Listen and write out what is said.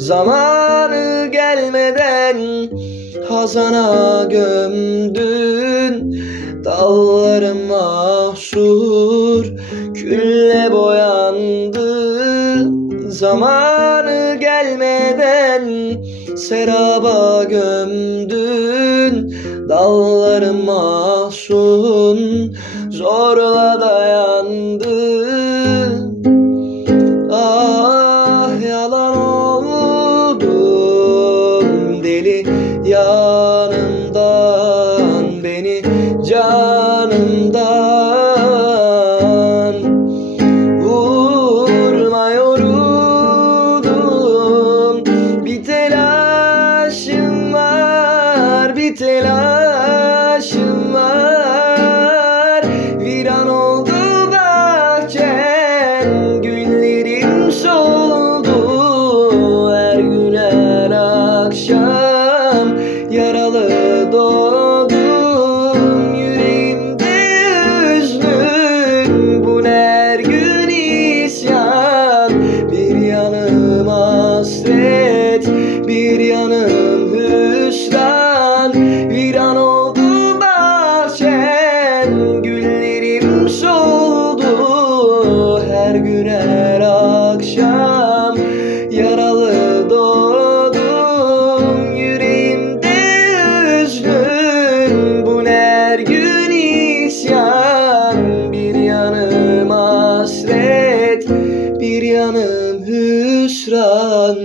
Zamanı gelmeden hazana gömdün. Dallarım mahsur külle boyandı. Zamanı gelmeden seraba gömdün. Dallarım mahzun zorla dayandı canımdan beni canımdan vurmuyorum bir telaşım var bir telaşım var. Viran oldu bahçem günlerim soldu. Her gün her akşam bir yanım hüsran Viran oldu bahçem Güllerim soldu. Her gün her akşam Yaralı doğdum. Yüreğimde üzgün Bu her gün isyan. Bir yanım hasret bir yanım hüsran.